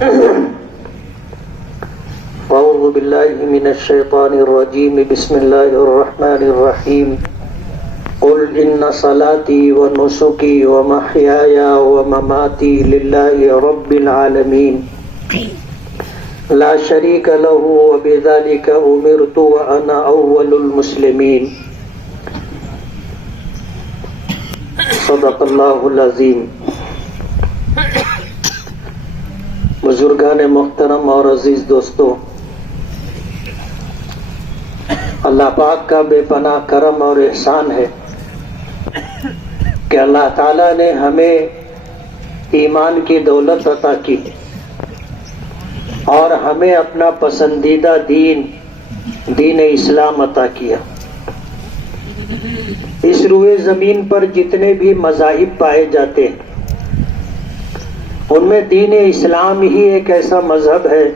اعوذ باللہ من الشیطان الرجیم بسم اللہ الرحمن الرحیم قل ان صلاتي ونسكي ومحياي ومماتي لله رب العالمين لا شريك له وبذلك أمرت وأنا أول المسلمين صدق اللہ العظیم۔ بزرگان محترم اور عزیز دوستو، اللہ پاک کا بے پناہ کرم اور احسان ہے کہ اللہ تعالیٰ نے ہمیں ایمان کی دولت عطا کی اور ہمیں اپنا پسندیدہ دین اسلام عطا کیا۔ اس روئے زمین پر جتنے بھی مذاہب پائے جاتے ہیں ان میں دین اسلام ہی ایک ایسا مذہب ہے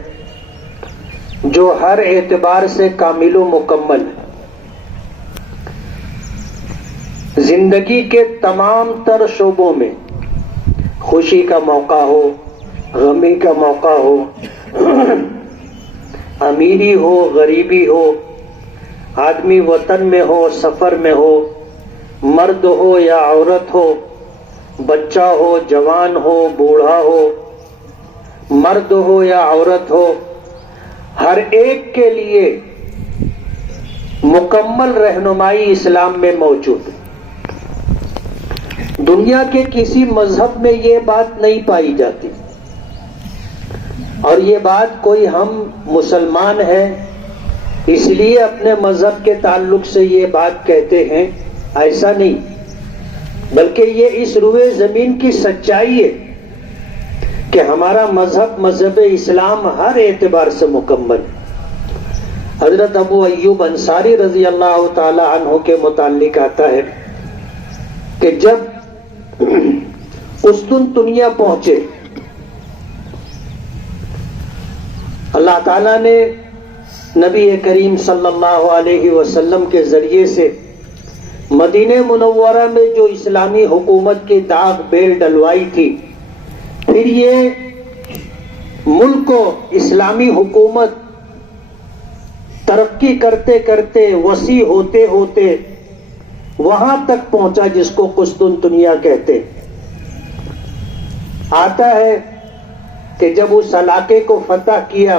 جو ہر اعتبار سے کامل و مکمل ہے۔ زندگی کے تمام تر شعبوں میں، خوشی کا موقع ہو، غمی کا موقع ہو، امیری ہو، غریبی ہو، آدمی وطن میں ہو، سفر میں ہو، مرد ہو یا عورت ہو، بچہ ہو، جوان ہو، بوڑھا ہو، مرد ہو یا عورت ہو، ہر ایک کے لیے مکمل رہنمائی اسلام میں موجود ہے۔ دنیا کے کسی مذہب میں یہ بات نہیں پائی جاتی، اور یہ بات کوئی ہم مسلمان ہیں اس لیے اپنے مذہب کے تعلق سے یہ بات کہتے ہیں، ایسا نہیں، بلکہ یہ اس روئے زمین کی سچائی ہے کہ ہمارا مذہب اسلام ہر اعتبار سے مکمل ہے۔ حضرت ابو ایوب انصاری رضی اللہ تعالی عنہ کے متعلق آتا ہے کہ جب قسطنطنیہ پہنچے، اللہ تعالیٰ نے نبی کریم صلی اللہ علیہ وسلم کے ذریعے سے مدینہ منورہ میں جو اسلامی حکومت کی داغ بیل ڈلوائی تھی، پھر یہ ملک کو اسلامی حکومت ترقی کرتے کرتے وسیع ہوتے ہوتے وہاں تک پہنچا جس کو قسطنطنیہ کہتے۔ آتا ہے کہ جب اس علاقے کو فتح کیا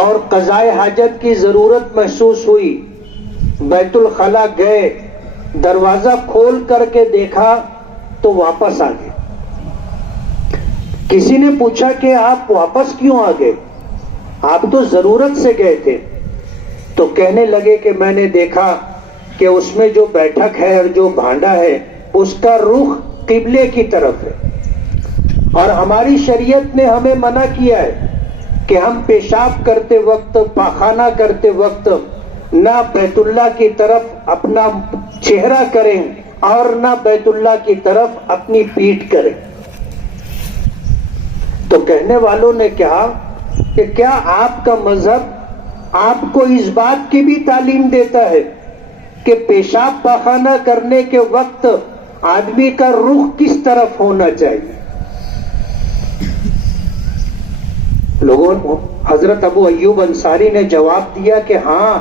اور قضائے حاجت کی ضرورت محسوس ہوئی، بیت الخلا گئے، دروازہ کھول کر کے دیکھا تو واپس آ گئے۔ کسی نے پوچھا کہ آپ واپس کیوں آ گئے؟ آپ تو ضرورت سے گئے تھے۔ تو کہنے لگے کہ میں نے دیکھا کہ اس میں جو بیٹھک ہے اور جو بھانڈا ہے اس کا رخ قبلے کی طرف ہے، اور ہماری شریعت نے ہمیں منع کیا ہے کہ ہم پیشاب کرتے وقت، پاخانہ کرتے وقت نہ بیت اللہ کی طرف اپنا چہرہ کریں اور نہ بیت اللہ کی طرف اپنی پیٹھ کریں۔ تو کہنے والوں نے کہا کہ کیا آپ کا مذہب آپ کو اس بات کی بھی تعلیم دیتا ہے کہ پیشاب پاخانہ کرنے کے وقت آدمی کا رخ کس طرف ہونا چاہیے؟ لوگوں، حضرت ابو ایوب انصاری نے جواب دیا کہ ہاں،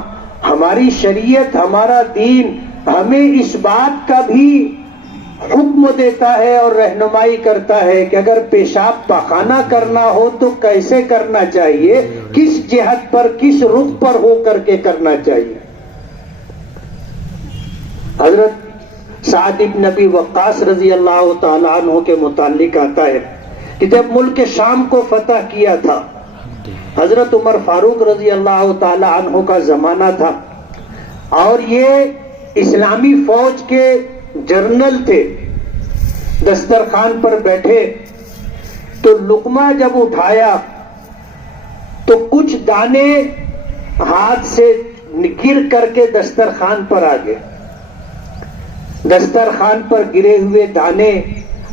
ہماری شریعت، ہمارا دین ہمیں اس بات کا بھی حکم دیتا ہے اور رہنمائی کرتا ہے کہ اگر پیشاب پاخانہ کرنا ہو تو کیسے کرنا چاہیے، کس جہت پر، کس رخ پر ہو کر کے کرنا چاہیے۔ حضرت سعد بن ابی وقاص رضی اللہ تعالیٰ عنہ کے متعلق آتا ہے کہ جب ملک شام کو فتح کیا تھا، حضرت عمر فاروق رضی اللہ تعالیٰ عنہ کا زمانہ تھا، اور یہ اسلامی فوج کے جنرل تھے۔ دسترخوان پر بیٹھے تو لقمہ جب اٹھایا تو کچھ دانے ہاتھ سے گر کر کے دسترخوان پر آ گئے۔ دسترخوان پر گرے ہوئے دانے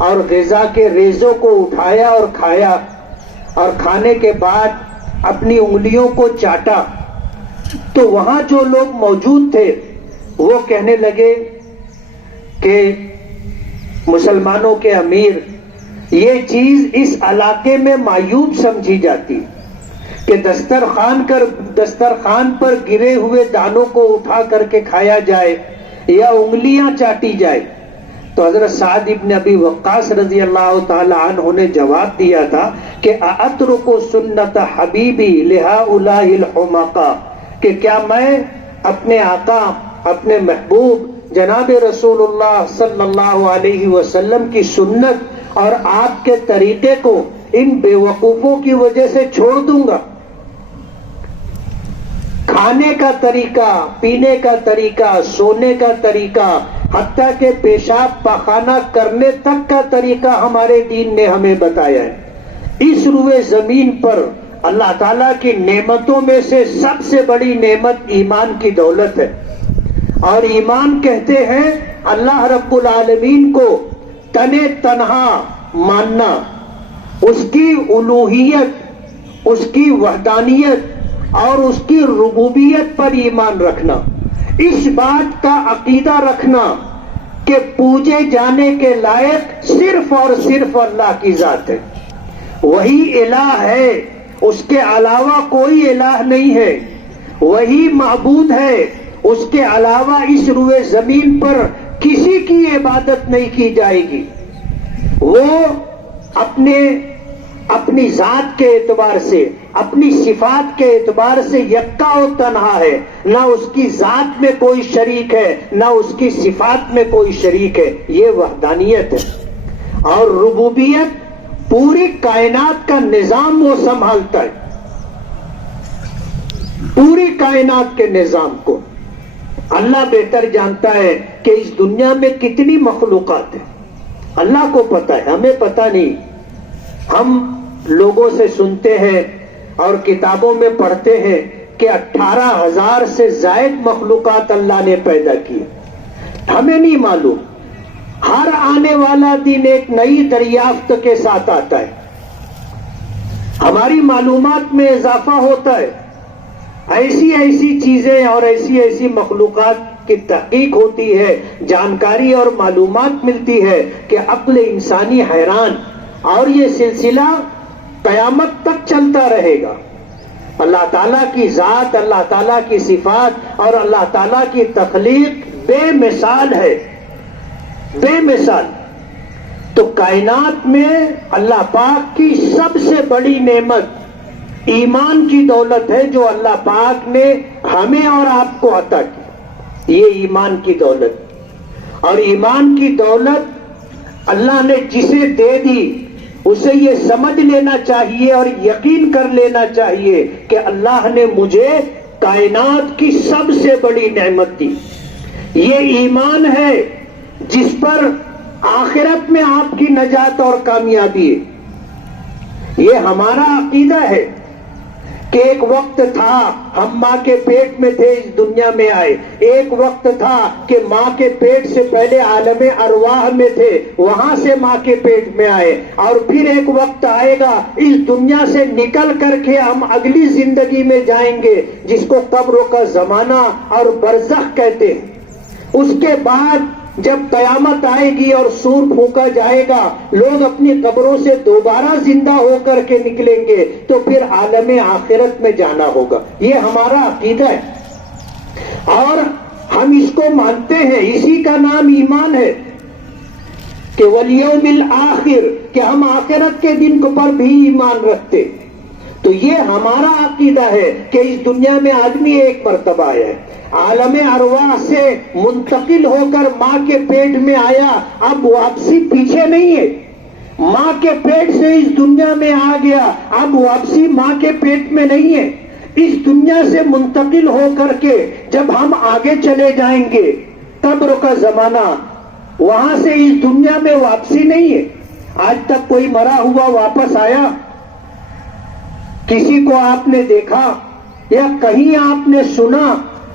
اور غذا کے ریزوں کو اٹھایا اور کھایا، اور کھانے کے بعد اپنی انگلیوں کو چاٹا۔ تو وہاں جو لوگ موجود تھے وہ کہنے لگے کہ مسلمانوں کے امیر، یہ چیز اس علاقے میں معیوب سمجھی جاتی کہ دسترخوان پر گرے ہوئے دانوں کو اٹھا کر کے کھایا جائے یا انگلیاں چاٹی جائے. تو حضرت سعد ابن ابی وقاص رضی اللہ تعالی عنہ نے جواب دیا تھا کہ اَأَتْرُكُ سُنَّةَ حَبِيبِي لِهَؤُلَاءِ الْحُمَقَاءِ، کہ کیا میں اپنے آقا، اپنے محبوب جناب رسول اللہ صلی اللہ علیہ وسلم کی سنت اور آپ کے طریقے کو ان بے وقوفوں کی وجہ سے چھوڑ دوں گا؟ کھانے کا طریقہ، پینے کا طریقہ، سونے کا طریقہ، حتیٰ کہ پیشاب پاخانہ کرنے تک کا طریقہ ہمارے دین نے ہمیں بتایا ہے. اس روئے زمین پر اللہ تعالیٰ کی نعمتوں میں سے سب سے بڑی نعمت ایمان کی دولت ہے. اور ایمان کہتے ہیں اللہ رب العالمین کو تنے تنہا ماننا، اس کی الوہیت، اس کی وحدانیت اور اس کی ربوبیت پر ایمان رکھنا، اس بات کا عقیدہ رکھنا کہ پوجے جانے کے لائق صرف اور صرف اللہ کی ذات ہے، وہی الہ ہے، اس کے علاوہ کوئی الہ نہیں ہے، وہی معبود ہے، اس کے علاوہ اس روئے زمین پر کسی کی عبادت نہیں کی جائے گی. وہ اپنی ذات کے اعتبار سے، اپنی صفات کے اعتبار سے یکا و تنہا ہے، نہ اس کی ذات میں کوئی شریک ہے، نہ اس کی صفات میں کوئی شریک ہے. یہ وحدانیت ہے. اور ربوبیت، پوری کائنات کا نظام وہ سنبھالتا ہے، پوری کائنات کے نظام کو. اللہ بہتر جانتا ہے کہ اس دنیا میں کتنی مخلوقات ہیں، اللہ کو پتا ہے، ہمیں پتا نہیں. ہم لوگوں سے سنتے ہیں اور کتابوں میں پڑھتے ہیں کہ 18,000 سے زائد مخلوقات اللہ نے پیدا کی. ہمیں نہیں معلوم. ہر آنے والا دن ایک نئی دریافت کے ساتھ آتا ہے، ہماری معلومات میں اضافہ ہوتا ہے، ایسی چیزیں اور ایسی مخلوقات کی تحقیق ہوتی ہے، جانکاری اور معلومات ملتی ہے کہ عقل انسانی حیران. اور یہ سلسلہ قیامت تک چلتا رہے گا. اللہ تعالیٰ کی ذات، اللہ تعالیٰ کی صفات اور اللہ تعالیٰ کی تخلیق بے مثال ہے، بے مثال. تو کائنات میں اللہ پاک کی سب سے بڑی نعمت ایمان کی دولت ہے جو اللہ پاک نے ہمیں اور آپ کو عطا کی. یہ ایمان کی دولت. اور ایمان کی دولت اللہ نے جسے دے دی اسے یہ سمجھ لینا چاہیے اور یقین کر لینا چاہیے کہ اللہ نے مجھے کائنات کی سب سے بڑی نعمت دی. یہ ایمان ہے جس پر آخرت میں آپ کی نجات اور کامیابی ہے. یہ ہمارا عقیدہ ہے کہ ایک وقت تھا ہم ماں کے پیٹ میں تھے، اس دنیا میں آئے. ایک وقت تھا کہ ماں کے پیٹ سے پہلے عالم ارواح میں تھے، وہاں سے ماں کے پیٹ میں آئے. اور پھر ایک وقت آئے گا اس دنیا سے نکل کر کے ہم اگلی زندگی میں جائیں گے جس کو قبر کا زمانہ اور برزخ کہتے ہیں. اس کے بعد جب قیامت آئے گی اور سور پھونکا جائے گا، لوگ اپنی قبروں سے دوبارہ زندہ ہو کر کے نکلیں گے، تو پھر عالم آخرت میں جانا ہوگا. یہ ہمارا عقیدہ ہے اور ہم اس کو مانتے ہیں. اسی کا نام ایمان ہے کہ والیوم الآخر، کہ ہم آخرت کے دن پر بھی ایمان رکھتے. تو یہ ہمارا عقیدہ ہے کہ اس دنیا میں آدمی ایک مرتبہ آیا ہے، عالم ارواح سے منتقل ہو کر ماں کے پیٹ میں آیا، اب واپسی پیچھے نہیں ہے. ماں کے پیٹ سے اس دنیا میں آ گیا، اب واپسی ماں کے پیٹ میں نہیں ہے. اس دنیا سے منتقل ہو کر کے جب ہم آگے چلے جائیں گے قبر کا زمانہ، وہاں سے اس دنیا میں واپسی نہیں ہے. آج تک کوئی مرا ہوا واپس آیا؟ کسی کو آپ نے دیکھا یا کہیں آپ نے سنا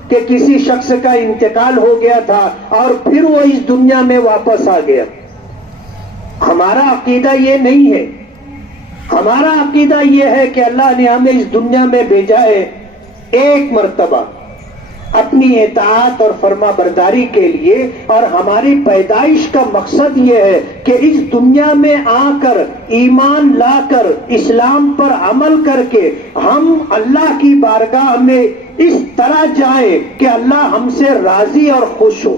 کہ کسی شخص کا انتقال ہو گیا تھا اور پھر وہ اس دنیا میں واپس آ گیا؟ ہمارا عقیدہ یہ نہیں ہے. ہمارا عقیدہ یہ ہے کہ اللہ نے ہمیں اس دنیا میں بھیجا ہے ایک مرتبہ، اپنی اطاعت اور فرما برداری کے لیے، اور ہماری پیدائش کا مقصد یہ ہے کہ اس دنیا میں آ کر ایمان لا کر اسلام پر عمل کر کے ہم اللہ کی بارگاہ میں اس طرح جائیں کہ اللہ ہم سے راضی اور خوش ہو۔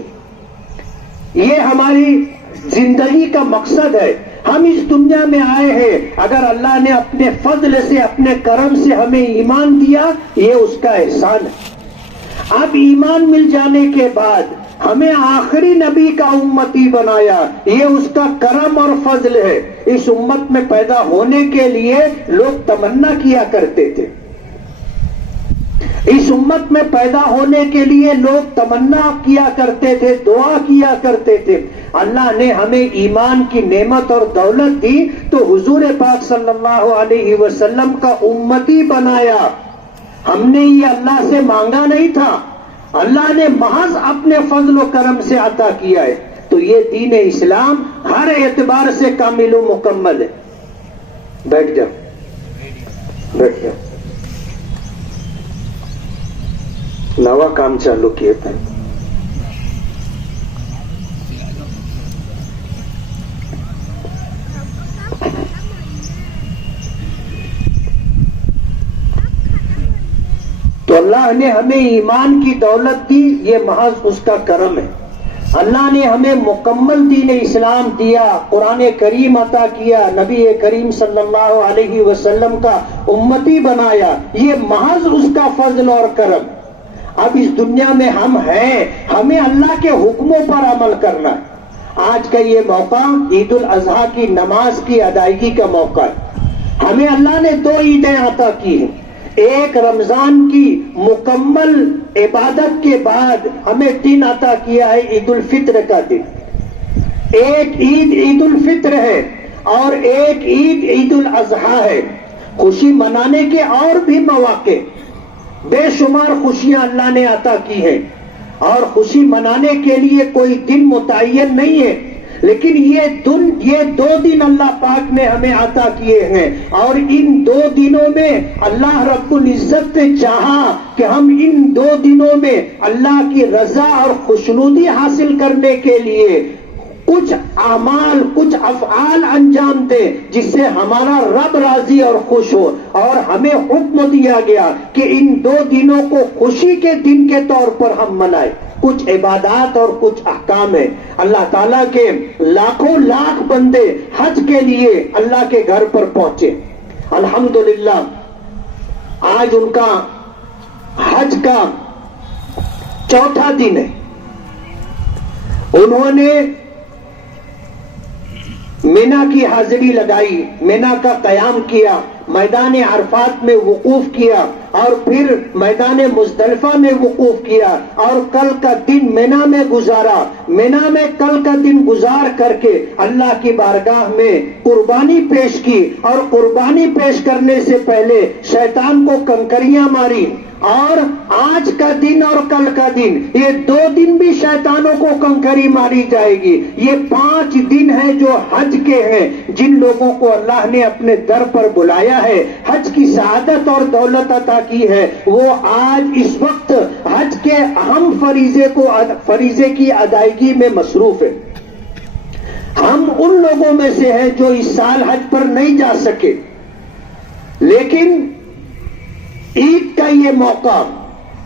یہ ہماری زندگی کا مقصد ہے۔ ہم اس دنیا میں آئے ہیں، اگر اللہ نے اپنے فضل سے اپنے کرم سے ہمیں ایمان دیا، یہ اس کا احسان ہے۔ اب ایمان مل جانے کے بعد ہمیں آخری نبی کا امتی بنایا، یہ اس کا کرم اور فضل ہے۔ اس امت میں پیدا ہونے کے لیے لوگ تمنا کیا کرتے تھے، اس امت میں پیدا ہونے کے لیے لوگ تمنا کیا کرتے تھے، دعا کیا کرتے تھے۔ اللہ نے ہمیں ایمان کی نعمت اور دولت دی تو حضور پاک صلی اللہ علیہ وسلم کا امتی بنایا۔ ہم نے یہ اللہ سے مانگا نہیں تھا، اللہ نے محض اپنے فضل و کرم سے عطا کیا ہے۔ تو یہ دین اسلام ہر اعتبار سے کامل و مکمل ہے۔ بیٹھ جاؤ، بیٹھ جاؤ۔ نوا کام چالو کیے تھے۔ تو اللہ نے ہمیں ایمان کی دولت دی، یہ محض اس کا کرم ہے۔ اللہ نے ہمیں مکمل دین اسلام دیا، قرآن کریم عطا کیا، نبی کریم صلی اللہ علیہ وسلم کا امتی بنایا، یہ محض اس کا فضل اور کرم۔ اب اس دنیا میں ہم ہیں، ہمیں اللہ کے حکموں پر عمل کرنا ہے۔ آج کا یہ موقع عید الاضحیٰ کی نماز کی ادائیگی کا موقع ہے۔ ہمیں اللہ نے دو عیدیں عطا کی ہیں، ایک رمضان کی مکمل عبادت کے بعد ہمیں دن عطا کیا ہے عید الفطر کا دن۔ ایک عید عید الفطر ہے اور ایک عید عید الاضحیٰ ہے۔ خوشی منانے کے اور بھی مواقع، بے شمار خوشیاں اللہ نے عطا کی ہیں، اور خوشی منانے کے لیے کوئی دن متعین نہیں ہے، لیکن یہ دو دن اللہ پاک نے ہمیں عطا کیے ہیں، اور ان دو دنوں میں اللہ رب العزت نے چاہا کہ ہم ان دو دنوں میں اللہ کی رضا اور خوشنودی حاصل کرنے کے لیے کچھ اعمال، کچھ افعال انجام دیں جس سے ہمارا رب راضی اور خوش ہو۔ اور ہمیں حکم دیا گیا کہ ان دو دنوں کو خوشی کے دن کے طور پر ہم منائیں۔ کچھ عبادات اور کچھ احکام ہیں۔ اللہ تعالیٰ کے لاکھوں لاکھ بندے حج کے لیے اللہ کے گھر پر پہنچے، الحمدللہ آج ان کا حج کا چوتھا دن ہے۔ انہوں نے مینا کی حاضری لگائی، مینا کا قیام کیا، میدان عرفات میں وقوف کیا، اور پھر میدان مزدلفہ میں وقوف کیا، اور کل کا دن مینا میں گزارا۔ مینا میں کل کا دن گزار کر کے اللہ کی بارگاہ میں قربانی پیش کی، اور قربانی پیش کرنے سے پہلے شیطان کو کنکریاں ماری۔ اور آج کا دن اور کل کا دن، یہ دو دن بھی شیطانوں کو کنکری ماری جائے گی۔ یہ 5 دن ہیں جو حج کے ہیں، جن لوگوں کو اللہ نے اپنے در پر بلایا ہے، حج کی سعادت اور دولت عطا کی ہے، وہ آج اس وقت حج کے اہم فریضے کی ادائیگی میں مصروف ہے۔ ہم ان لوگوں میں سے ہیں جو اس سال حج پر نہیں جا سکے، لیکن عید کا یہ موقع،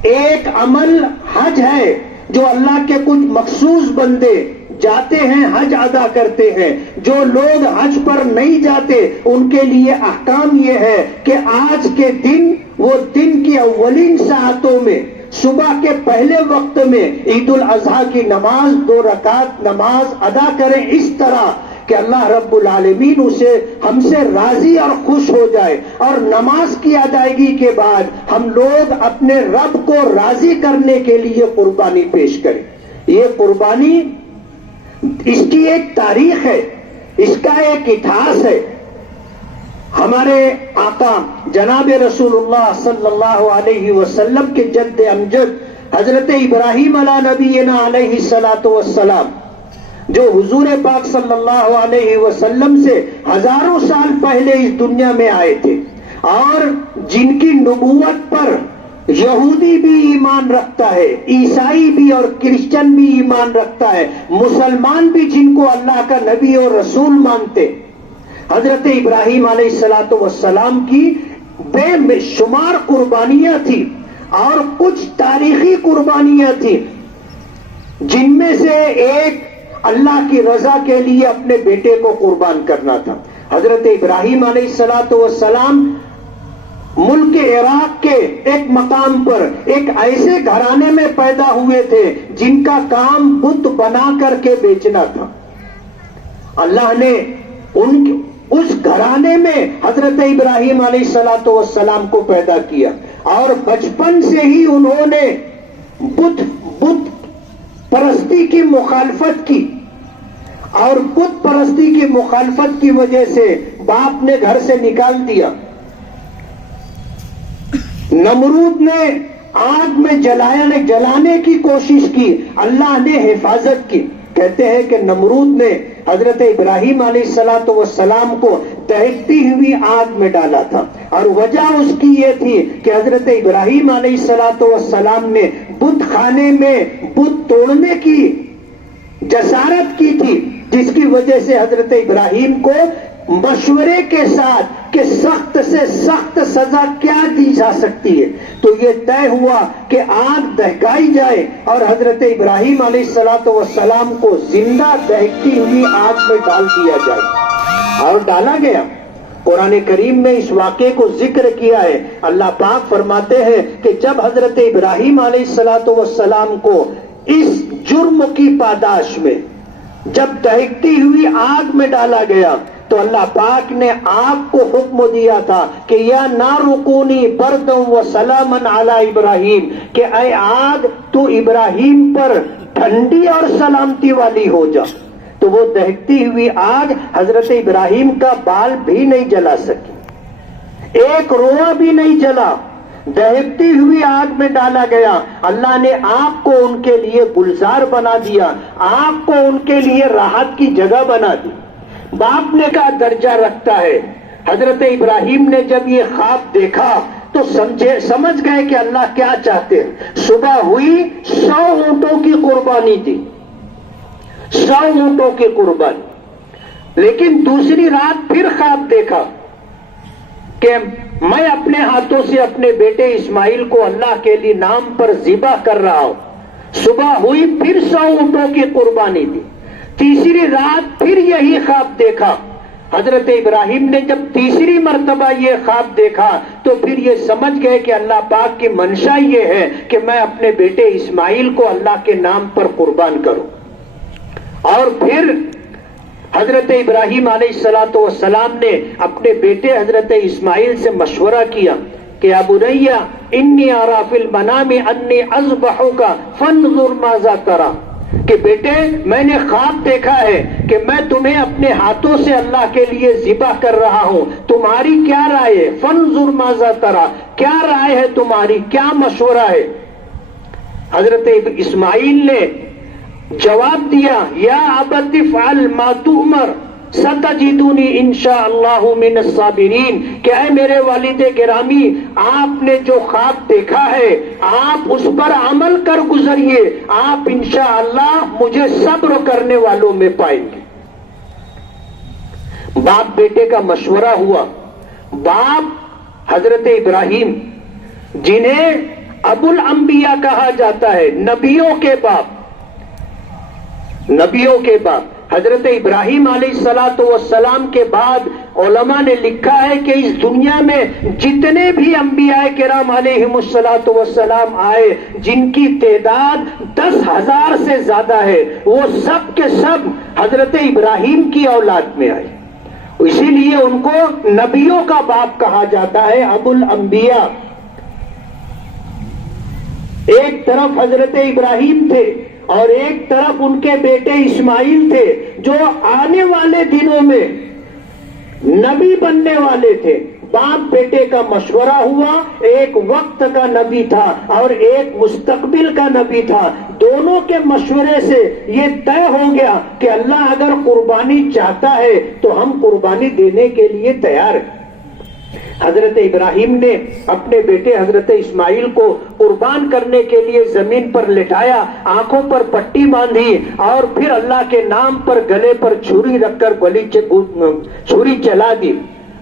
ایک عمل حج ہے جو اللہ کے کچھ مخصوص بندے جاتے ہیں، حج ادا کرتے ہیں۔ جو لوگ حج پر نہیں جاتے ان کے لیے احکام یہ ہے کہ آج کے دن، وہ دن کی اولین ساعتوں میں، صبح کے پہلے وقت میں عید الاضحیٰ کی نماز 2 رکعت نماز ادا کریں، اس طرح کہ اللہ رب العالمین ہم سے راضی اور خوش ہو جائے۔ اور نماز کی ادائیگی کے بعد ہم لوگ اپنے رب کو راضی کرنے کے لیے قربانی پیش کریں۔ یہ قربانی، اس کی ایک تاریخ ہے، اس کا ایک اتہاس ہے۔ ہمارے آقا جناب رسول اللہ صلی اللہ علیہ وسلم کے جد امجد حضرت ابراہیم علی نبینا علیہ الصلاۃ والسلام، جو حضور پاک صلی اللہ علیہ وسلم سے ہزاروں سال پہلے اس دنیا میں آئے تھے، اور جن کی نبوت پر یہودی بھی ایمان رکھتا ہے، عیسائی بھی اور کرسچن بھی ایمان رکھتا ہے، مسلمان بھی جن کو اللہ کا نبی اور رسول مانتے. حضرت ابراہیم علیہ السلام کی بے شمار قربانیاں تھیں اور کچھ تاریخی قربانیاں تھیں، جن میں سے ایک اللہ کی رضا کے لیے اپنے بیٹے کو قربان کرنا تھا. حضرت ابراہیم علیہ السلام ملک عراق کے ایک مقام پر ایک ایسے گھرانے میں پیدا ہوئے تھے جن کا کام بت بنا کر کے بیچنا تھا. اللہ نے اس گھرانے میں حضرت ابراہیم علیہ السلام کو پیدا کیا اور بچپن سے ہی انہوں نے بت پرستی کی مخالفت کی، اور بت پرستی کی مخالفت کی وجہ سے باپ نے گھر سے نکال دیا. نمرود نے آگ میں جلانے کی کوشش کی، اللہ نے حفاظت کی. کہتے ہیں کہ نمرود نے حضرت ابراہیم علیہ السلام کو دہکتی ہوئی آگ میں ڈالا تھا، اور وجہ اس کی یہ تھی کہ حضرت ابراہیم علیہ السلام نے بت خانے میں بت توڑنے کی جسارت کی تھی، جس کی وجہ سے حضرت ابراہیم کو مشورے کے ساتھ کہ سخت سے سخت سزا کیا دی جا سکتی ہے، تو یہ طے ہوا کہ آگ دہکائی جائے اور حضرت ابراہیم علیہ السلام کو زندہ دہکتی ہوئی آگ میں ڈال دیا جائے، اور ڈالا گیا. قرآن کریم میں اس واقعے کو ذکر کیا ہے. اللہ پاک فرماتے ہیں کہ جب حضرت ابراہیم علیہ السلام کو اس جرم کی پاداش میں جب دہکتی ہوئی آگ میں ڈالا گیا تو اللہ پاک نے آگ کو حکم دیا تھا کہ یا نار کونی بردم و سلامن علی ابراہیم، کہ اے آگ تو ابراہیم پر ٹھنڈی اور سلامتی والی ہو جا. تو وہ دہکتی ہوئی آگ حضرت ابراہیم کا بال بھی نہیں جلا سکی، ایک رویا بھی نہیں جلا. دہکتی ہوئی آگ میں ڈالا گیا. اللہ نے آگ کو ان کے لیے گلزار بنا دیا، آگ کو ان کے لیے راحت کی جگہ بنا دی. باپ نے کا درجہ رکھتا ہے. حضرت ابراہیم نے جب یہ خواب دیکھا تو سمجھ گئے کہ اللہ کیا چاہتے ہیں. صبح ہوئی 100 اونٹوں کی قربانی دی، 100 اونٹوں کی قربانی. لیکن دوسری رات پھر خواب دیکھا کہ میں اپنے ہاتھوں سے اپنے بیٹے اسماعیل کو اللہ کے لیے نام پر ذبح کر رہا ہوں. صبح ہوئی پھر 100 اونٹوں کی قربانی دی. تیسری رات پھر یہی خواب دیکھا. حضرت ابراہیم نے جب تیسری مرتبہ یہ خواب دیکھا تو پھر یہ سمجھ گئے کہ اللہ پاک کی منشا یہ ہے کہ میں اپنے بیٹے اسماعیل کو اللہ کے نام پر قربان کروں. اور پھر حضرت ابراہیم علیہ السلام نے اپنے بیٹے حضرت اسماعیل سے مشورہ کیا کہ بنی انی اری فی المنام انی اذبحک فانظر ماذا تری، کہ بیٹے میں نے خواب دیکھا ہے کہ میں تمہیں اپنے ہاتھوں سے اللہ کے لیے ذبح کر رہا ہوں، تمہاری کیا رائے ہے؟ فانظر ماذا تری، کیا رائے ہے تمہاری، کیا مشورہ ہے؟ حضرت اسماعیل نے جواب دیا یا ابت افعل ما تؤمر ستجدونی انشاءاللہ من الصابرین، کہ اے میرے والد گرامی آپ نے جو خواب دیکھا ہے آپ اس پر عمل کر گزریے، آپ انشاءاللہ مجھے صبر کرنے والوں میں پائیں گے. باپ بیٹے کا مشورہ ہوا. باپ حضرت ابراہیم جنہیں ابو الانبیاء کہا جاتا ہے، نبیوں کے باپ، نبیوں کے باپ، حضرت ابراہیم علیہ السلام کے بعد علماء نے لکھا ہے کہ اس دنیا میں جتنے بھی انبیاء کرام علیہم السلام آئے جن کی تعداد 10,000 سے زیادہ ہے، وہ سب کے سب حضرت ابراہیم کی اولاد میں آئے. اسی لیے ان کو نبیوں کا باپ کہا جاتا ہے، ابو الانبیاء. ایک طرف حضرت ابراہیم تھے اور ایک طرف ان کے بیٹے اسماعیل تھے جو آنے والے دنوں میں نبی بننے والے تھے. باپ بیٹے کا مشورہ ہوا، ایک وقت کا نبی تھا اور ایک مستقبل کا نبی تھا. دونوں کے مشورے سے یہ طے ہو گیا کہ اللہ اگر قربانی چاہتا ہے تو ہم قربانی دینے کے لیے تیار ہیں. حضرت ابراہیم نے اپنے بیٹے حضرت اسماعیل کو قربان کرنے کے لیے زمین پر لٹایا، آنکھوں پر پٹی باندھی اور پھر اللہ کے نام پر گلے پر چھری رکھ کر چھری چلا دی۔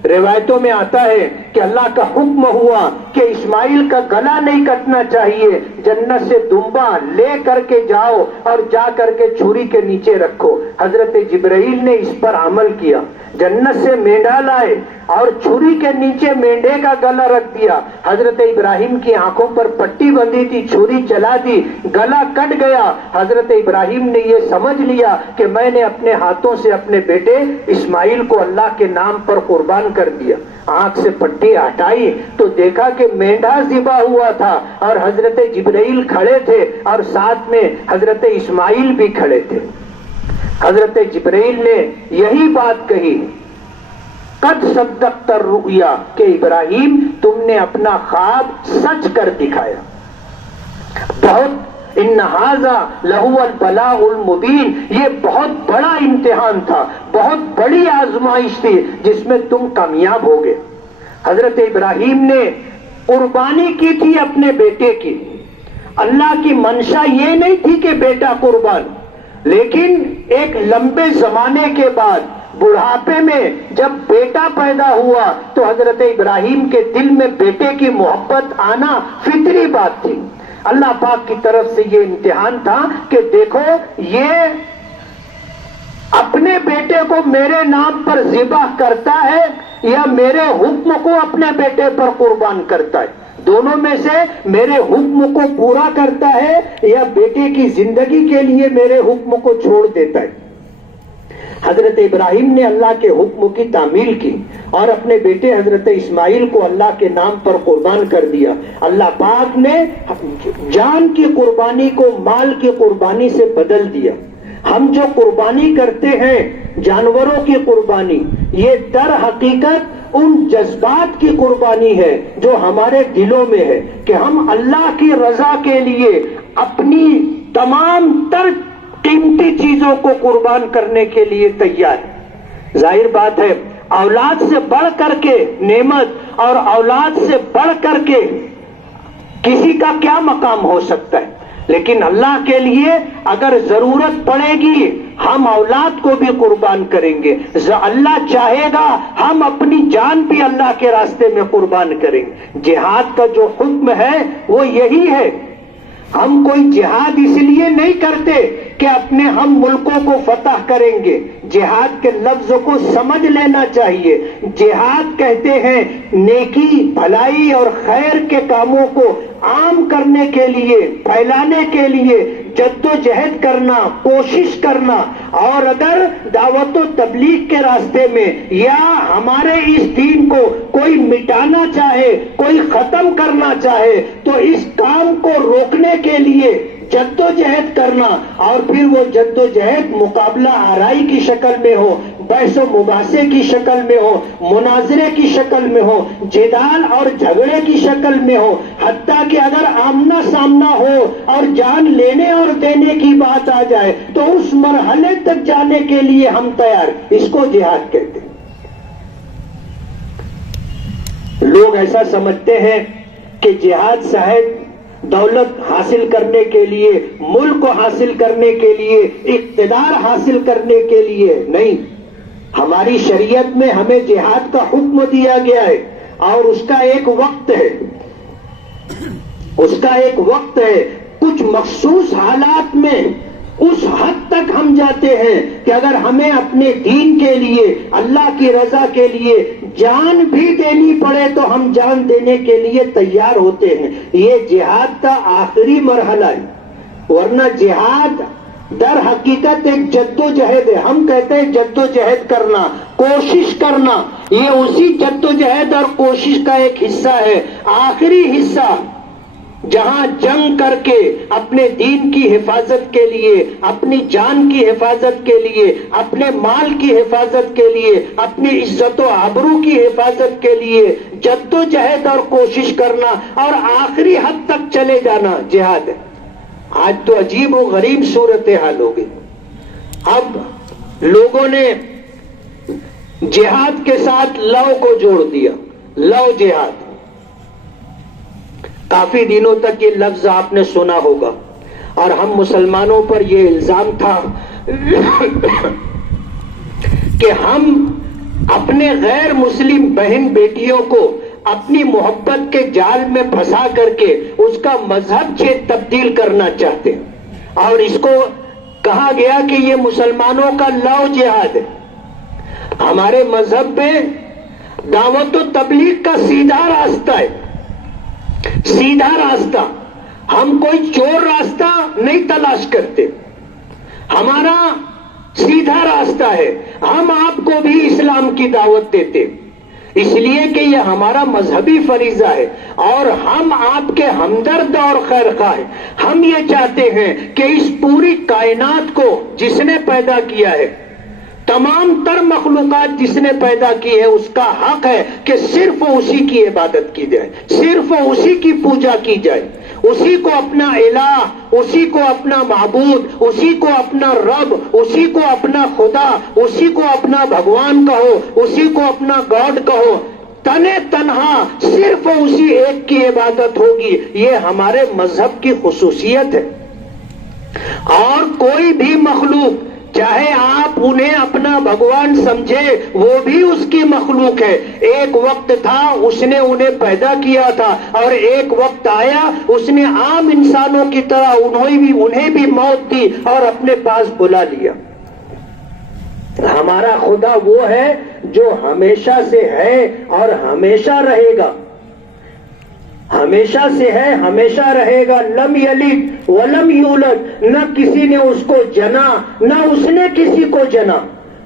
روایتوں میں آتا ہے کہ اللہ کا حکم ہوا کہ اسماعیل کا گلا نہیں کٹنا چاہیے، جنت سے دمبا لے کر کے جاؤ اور جا کر کے چھری کے نیچے رکھو۔ حضرت جبرائیل نے اس پر عمل کیا، جنت سے مینڈا لائے اور چھری کے نیچے مینڈے کا گلا رکھ دیا۔ حضرت ابراہیم کی آنکھوں پر پٹی بندھی تھی، چھری چلا دی، گلا کٹ گیا۔ حضرت ابراہیم نے یہ سمجھ لیا کہ میں نے اپنے ہاتھوں سے اپنے بیٹے اسماعیل کو اللہ کے نام پر قربان کر دیا۔ آنکھ سے پٹی ہٹائی تو دیکھا کہ مینڈا ذبح ہوا تھا اور حضرت جبرائیل کھڑے تھے اور ساتھ میں حضرت اسماعیل بھی کھڑے تھے۔ حضرت جبرائیل نے یہی بات کہی، قد صدقت الرؤیا، کہ ابراہیم تم نے اپنا خواب سچ کر دکھایا۔ بہت ان ھذا لہو البلاء المبین، یہ بہت بڑا امتحان تھا، بہت بڑی آزمائش تھی جس میں تم کامیاب ہو گئے۔ حضرت ابراہیم نے قربانی کی تھی اپنے بیٹے کی، اللہ کی منشا یہ نہیں تھی کہ بیٹا قربان، لیکن ایک لمبے زمانے کے بعد بڑھاپے میں جب بیٹا پیدا ہوا تو حضرت ابراہیم کے دل میں بیٹے کی محبت آنا فطری بات تھی۔ اللہ پاک کی طرف سے یہ امتحان تھا کہ دیکھو یہ اپنے بیٹے کو میرے نام پر ذبح کرتا ہے یا میرے حکم کو اپنے بیٹے پر قربان کرتا ہے، دونوں میں سے میرے حکم کو پورا کرتا ہے یا بیٹے کی زندگی کے لیے میرے حکم کو چھوڑ دیتا ہے۔ حضرت ابراہیم نے اللہ کے حکم کی تعمیل کی اور اپنے بیٹے حضرت اسماعیل کو اللہ کے نام پر قربان کر دیا۔ اللہ پاک نے جان کی قربانی کو مال کی قربانی سے بدل دیا۔ ہم جو قربانی کرتے ہیں جانوروں کی قربانی، یہ در حقیقت ان جذبات کی قربانی ہے جو ہمارے دلوں میں ہے کہ ہم اللہ کی رضا کے لیے اپنی تمام تر قیمتی چیزوں کو قربان کرنے کے لیے تیار ہے۔ ظاہر بات ہے اولاد سے بڑھ کر کے نعمت اور اولاد سے بڑھ کر کے کسی کا کیا مقام ہو سکتا ہے، لیکن اللہ کے لیے اگر ضرورت پڑے گی ہم اولاد کو بھی قربان کریں گے، اللہ چاہے گا ہم اپنی جان بھی اللہ کے راستے میں قربان کریں گے۔ جہاد کا جو حکم ہے وہ یہی ہے۔ ہم کوئی جہاد اس لیے نہیں کرتے کہ اپنے ہم ملکوں کو فتح کریں گے، جہاد کے لفظ کو سمجھ لینا چاہیے۔ جہاد کہتے ہیں نیکی، بھلائی اور خیر کے کاموں کو عام کرنے کے لیے، پھیلانے کے لیے جد و جہد کرنا، کوشش کرنا، اور اگر دعوت و تبلیغ کے راستے میں یا ہمارے اس دین کو کوئی مٹانا چاہے، کوئی ختم کرنا چاہے تو اس کام کو روکنے کے لیے جد و جہد کرنا، اور پھر وہ جد و جہد مقابلہ آرائی کی شکل میں ہو، بحث و مباحثے کی شکل میں ہو، مناظرے کی شکل میں ہو، جدال اور جھگڑے کی شکل میں ہو، حتیٰ کہ اگر آمنا سامنا ہو اور جان لینے اور دینے کی بات آ جائے تو اس مرحلے تک جانے کے لیے ہم تیار، اس کو جہاد کہتے ہیں۔ لوگ ایسا سمجھتے ہیں کہ جہاد صاحب دولت حاصل کرنے کے لیے، ملک کو حاصل کرنے کے لیے، اقتدار حاصل کرنے کے لیے نہیں۔ ہماری شریعت میں ہمیں جہاد کا حکم دیا گیا ہے اور اس کا ایک وقت ہے، اس کا ایک وقت ہے۔ کچھ مخصوص حالات میں اس حد تک ہم جاتے ہیں کہ اگر ہمیں اپنے دین کے لیے، اللہ کی رضا کے لیے جان بھی دینی پڑے تو ہم جان دینے کے لیے تیار ہوتے ہیں۔ یہ جہاد کا آخری مرحلہ ہے، ورنہ جہاد در حقیقت ایک جد و جہد ہے۔ ہم کہتے ہیں جد و جہد کرنا، کوشش کرنا، یہ اسی جد و جہد اور کوشش کا ایک حصہ ہے۔ آخری حصہ جہاں جنگ کر کے اپنے دین کی حفاظت کے لیے، اپنی جان کی حفاظت کے لیے، اپنے مال کی حفاظت کے لیے، اپنی عزت و آبرو کی حفاظت کے لیے جد و جہد اور کوشش کرنا اور آخری حد تک چلے جانا جہاد ہے۔ آج تو عجیب و غریب صورتحال ہو گئی۔ اب لوگوں نے جہاد کے ساتھ لو کو جوڑ دیا، لو جہاد. کافی دنوں تک یہ لفظ آپ نے سنا ہوگا اور ہم مسلمانوں پر یہ الزام تھا کہ ہم اپنے غیر مسلم بہن بیٹیوں کو اپنی محبت کے جال میں پھنسا کر کے اس کا مذہب تبدیل کرنا چاہتے ہیں، اور اس کو کہا گیا کہ یہ مسلمانوں کا لو جہاد ہے. ہمارے مذہب میں دعوت و تبلیغ کا سیدھا راستہ ہے، سیدھا راستہ. ہم کوئی چور راستہ نہیں تلاش کرتے، ہمارا سیدھا راستہ ہے. ہم آپ کو بھی اسلام کی دعوت دیتے اس لیے کہ یہ ہمارا مذہبی فریضہ ہے اور ہم آپ کے ہمدرد اور خیرخواہ ہیں. ہم یہ چاہتے ہیں کہ اس پوری کائنات کو جس نے پیدا کیا ہے، تمام تر مخلوقات جس نے پیدا کی ہے، اس کا حق ہے کہ صرف اسی کی عبادت کی جائے، صرف اسی کی پوجا کی جائے، اسی کو اپنا الہ، اسی کو اپنا معبود، اسی کو اپنا رب، اسی کو اپنا خدا، اسی کو اپنا بھگوان کہو، اسی کو اپنا گاڈ کہو. تنے تنہا صرف اسی ایک کی عبادت ہوگی. یہ ہمارے مذہب کی خصوصیت ہے. اور کوئی بھی مخلوق، چاہے آپ انہیں اپنا بھگوان سمجھے، وہ بھی اس کی مخلوق ہے. ایک وقت تھا اس نے انہیں پیدا کیا تھا، اور ایک وقت آیا اس نے عام انسانوں کی طرح انہیں بھی موت دی اور اپنے پاس بلا لیا. ہمارا خدا وہ ہے جو ہمیشہ سے ہے اور ہمیشہ رہے گا، ہمیشہ سے ہے، ہمیشہ رہے گا. لم یلد ولم یولد، نہ کسی نے اس کو جنا نہ اس نے کسی کو جنا.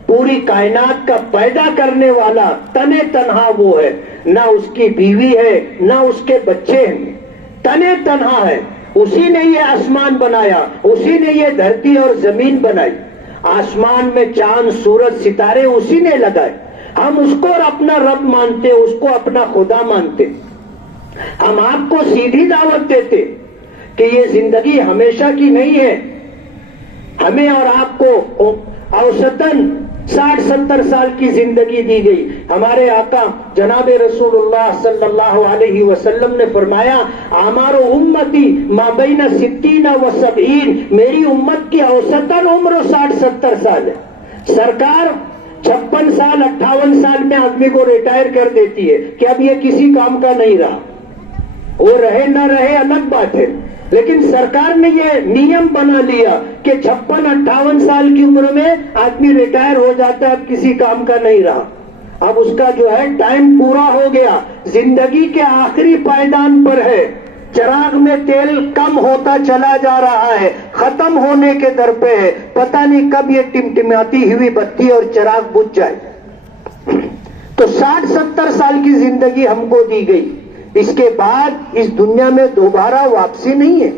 پوری کائنات کا پیدا کرنے والا تنے تنہا وہ ہے. نہ اس کی بیوی ہے نہ اس کے بچے ہیں، تنے تنہا ہے. اسی نے یہ آسمان بنایا، اسی نے یہ دھرتی اور زمین بنائی. آسمان میں چاند سورج ستارے اسی نے لگائے. ہم اس کو اپنا رب مانتے، اس کو اپنا خدا مانتے. ہم آپ کو سیدھی دعوت دیتے کہ یہ زندگی ہمیشہ کی نہیں ہے. ہمیں اور آپ کو اوسطاً 60-70 سال کی زندگی دی گئی. ہمارے آقا جناب رسول اللہ صلی اللہ علیہ وسلم نے فرمایا، اعمار امتی ما بین 60 و 70، میری امت کی اوسطاً عمر 60-70 سال ہے. سرکار 56 سال 58 سال میں آدمی کو ریٹائر کر دیتی ہے کہ اب یہ کسی کام کا نہیں رہا. وہ رہے نہ رہے الگ بات ہے، لیکن سرکار نے یہ نیم بنا لیا کہ 56-58 سال کی عمر میں آدمی ریٹائر ہو جاتا ہے، اب کسی کام کا نہیں رہا. اب اس کا جو ہے ٹائم پورا ہو گیا، زندگی کے آخری پائیدان پر ہے. چراغ میں تیل کم ہوتا چلا جا رہا ہے، ختم ہونے کے در پہ ہے. پتہ نہیں کب یہ ٹمٹماتی ہوئی بتی اور چراغ بجھ جائے. تو 60-70 سال کی زندگی ہم کو دی گئی. اس کے بعد اس دنیا میں دوبارہ واپسی نہیں ہے.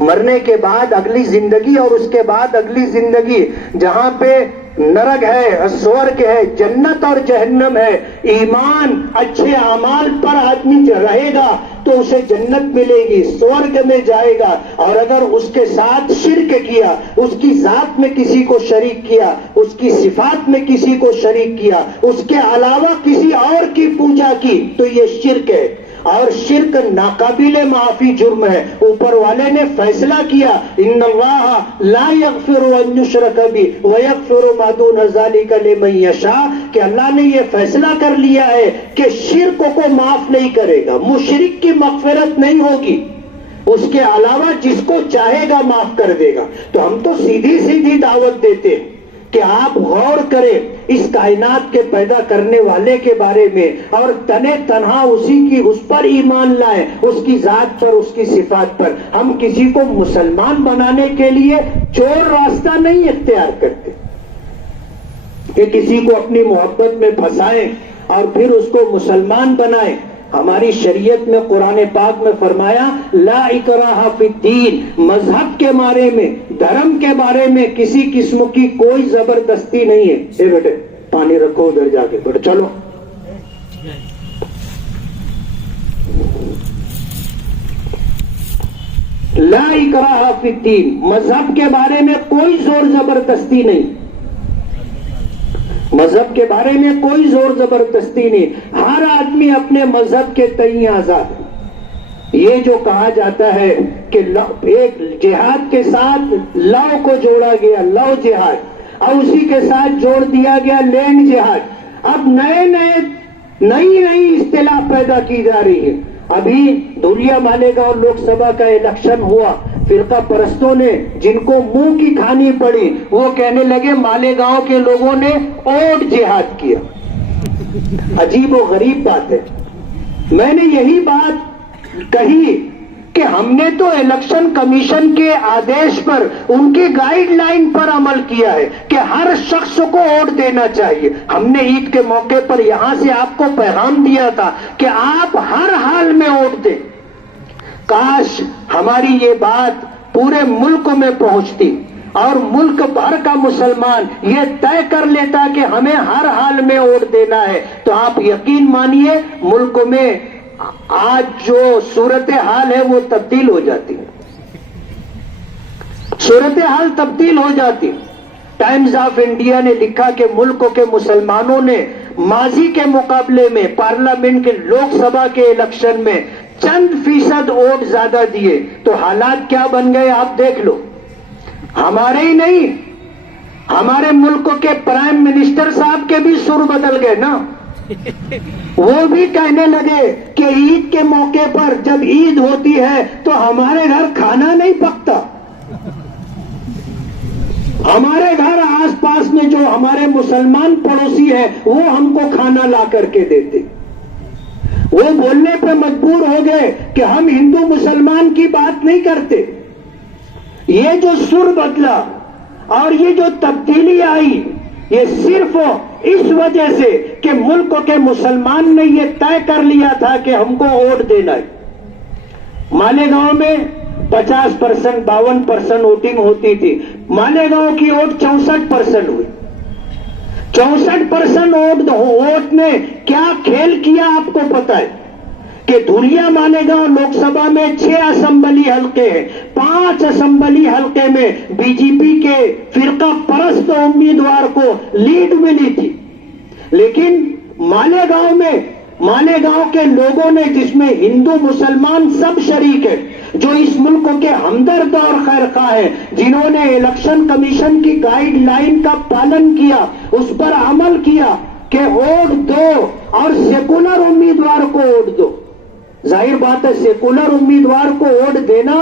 مرنے کے بعد اگلی زندگی اور اس کے بعد اگلی زندگی، جہاں پہ نرک ہے، سورگ ہے، جنت اور جہنم ہے. ایمان اچھے اعمال پر آدمی رہے گا تو اسے جنت ملے گی، سورگ میں جائے گا. اور اگر اس کے ساتھ شرک کیا، اس کی ذات میں کسی کو شریک کیا، اس کی صفات میں کسی کو شریک کیا، اس کے علاوہ کسی اور کی پوجا کی، تو یہ شرک ہے. اور شرک ناقابل معافی جرم ہے. اوپر والے نے فیصلہ کیا، ان اللہ لا یغفر ان یشرک بہ ویغفر ما دون ذلک لمن یشاء، کہ اللہ نے یہ فیصلہ کر لیا ہے کہ شرک کو معاف نہیں کرے گا، مشرک کی مغفرت نہیں ہوگی، اس کے علاوہ جس کو چاہے گا معاف کر دے گا. تو ہم تو سیدھی سیدھی دعوت دیتے ہیں کہ آپ غور کریں اس کائنات کے پیدا کرنے والے کے بارے میں، اور تنے تنہا اسی کی، اس پر ایمان لائیں، اس کی ذات پر، اس کی صفات پر. ہم کسی کو مسلمان بنانے کے لیے چور راستہ نہیں اختیار کرتے کہ کسی کو اپنی محبت میں پھنسائیں اور پھر اس کو مسلمان بنائیں. ہماری شریعت میں قرآن پاک میں فرمایا، لا اکراہ فی الدین، مذہب کے بارے میں، دھرم کے بارے میں کسی قسم کی کوئی زبردستی نہیں ہے. اے بیٹے پانی رکھو ادھر جا کے، بیٹے چلو. لا اکراہ فی الدین، مذہب کے بارے میں کوئی زور زبردستی نہیں. مذہب کے بارے میں کوئی زور زبردستی نہیں، ہر آدمی اپنے مذہب کے تئیں آزاد۔ یہ جو کہا جاتا ہے کہ ایک جہاد کے ساتھ لو کو جوڑا گیا، لو جہاد، اور اسی کے ساتھ جوڑ دیا گیا لینڈ جہاد، اب نئی اصطلاح پیدا کی جا رہی ہے۔ ابھی دھولیا مالیگاؤں لوک سبھا کا الیکشن ہوا، فرقہ پرستوں نے جن کو منہ کی کھانی پڑی وہ کہنے لگے مالیگاؤں کے لوگوں نے اوٹ جہاد کیا۔ عجیب و غریب بات ہے۔ میں نے یہی بات کہی کہ ہم نے تو الیکشن کمیشن کے آدیش پر، ان کی گائیڈ لائن پر عمل کیا ہے کہ ہر شخص کو ووٹ دینا چاہیے۔ ہم نے عید کے موقع پر یہاں سے آپ کو پیغام دیا تھا کہ آپ ہر حال میں ووٹ دیں۔ کاش ہماری یہ بات پورے ملک میں پہنچتی اور ملک بھر کا مسلمان یہ طے کر لیتا کہ ہمیں ہر حال میں ووٹ دینا ہے، تو آپ یقین مانیے ملک میں آج جو صورتحال ہے وہ تبدیل ہو جاتی، صورتحال تبدیل ہو جاتی۔ ٹائمز آف انڈیا نے لکھا کہ ملک کے مسلمانوں نے ماضی کے مقابلے میں پارلیمنٹ کے لوک سبھا کے الیکشن میں چند فیصد ووٹ زیادہ دیے، تو حالات کیا بن گئے آپ دیکھ لو۔ ہمارے ہی نہیں، ہمارے ملک کے پرائم منسٹر صاحب کے بھی سر بدل گئے نا۔ وہ بھی کہنے لگے کہ عید کے موقع پر جب عید ہوتی ہے تو ہمارے گھر کھانا نہیں پکتا، ہمارے گھر آس پاس میں جو ہمارے مسلمان پڑوسی ہیں وہ ہم کو کھانا لا کر کے دیتے۔ وہ بولنے پہ مجبور ہو گئے کہ ہم ہندو مسلمان کی بات نہیں کرتے۔ یہ جو سر بدلا اور یہ جو تبدیلی آئی، یہ صرف اس وجہ سے کہ ملک کے مسلمان نے یہ طے کر لیا تھا کہ ہم کو ووٹ دینا ہے۔ مالیگاؤں میں 50%، 52% ووٹنگ ہوتی تھی، مالیگاؤں کی ووٹ 64% ہوئی۔ 64% ووٹ نے کیا کھیل کیا آپ کو پتا ہے کہ دھولیا مالیگاؤں لوک سبھا میں 6 اسمبلی حلقے ہیں، 5 اسمبلی حلقے میں بی جے پی کے فرقہ پرست امیدوار کو لیڈ ملی تھی، لیکن مالیگاؤں کے لوگوں نے، جس میں ہندو مسلمان سب شریک ہیں، جو اس ملک کے ہمدرد اور خیرخواہ ہیں، جنہوں نے الیکشن کمیشن کی گائیڈ لائن کا پالن کیا، اس پر عمل کیا کہ ووٹ دو اور سیکولر امیدوار کو ووٹ دو۔ ظاہر بات ہے سیکولر امیدوار کو ووٹ دینا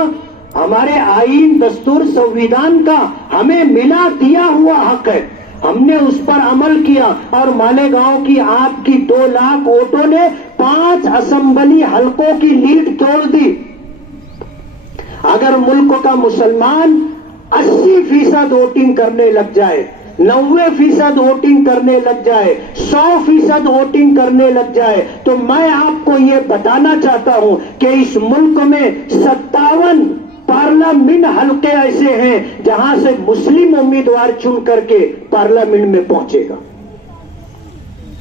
ہمارے آئین، دستور، سنویدھان کا ہمیں ملا دیا ہوا حق ہے۔ ہم نے اس پر عمل کیا اور مالیگاؤں کی آپ کی 2 لاکھ ووٹوں نے 5 اسمبلی حلقوں کی لیڈ توڑ دی۔ اگر ملک کا مسلمان 80% ووٹنگ کرنے لگ جائے، 90% ووٹنگ کرنے لگ جائے، 100% ووٹنگ کرنے لگ جائے، تو میں آپ کو یہ بتانا چاہتا ہوں کہ اس ملک میں 57 پارلیمنٹ حلقے ایسے ہیں جہاں سے مسلم امیدوار چن کر کے پارلیمنٹ میں پہنچے گا۔